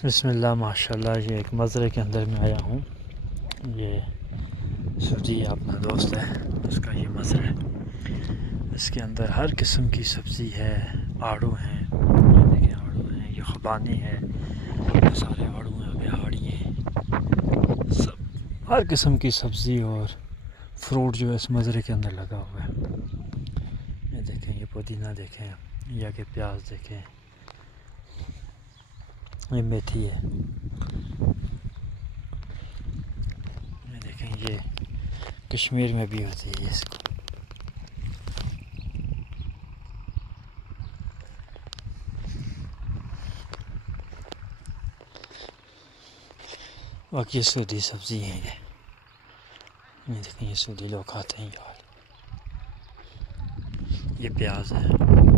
बिस्मिल्लाह माशाल्लाह। ये एक मज़रे के अंदर में आया हूँ। ये सब्जी अपना दोस्त है, इसका ये मज़रा है। इसके अंदर हर किस्म की सब्ज़ी है। आड़ू हैं, ये देखें आड़ू हैं, ये ख़बानी है, ये सारे आड़ू हैं, बिहाड़ी हैं, सब हर किस्म की सब्ज़ी और फ्रूट जो है इस मज़रे के अंदर लगा हुआ है। ये देखें, ये पुदीना देखें, ये आगे प्याज देखें, ये मेथी है, ये देखें, ये कश्मीर में भी होती है इसको। बाकी सूदी सब्ज़ी है ये देखें, ये सूदी लोग खाते हैं। ये प्याज है।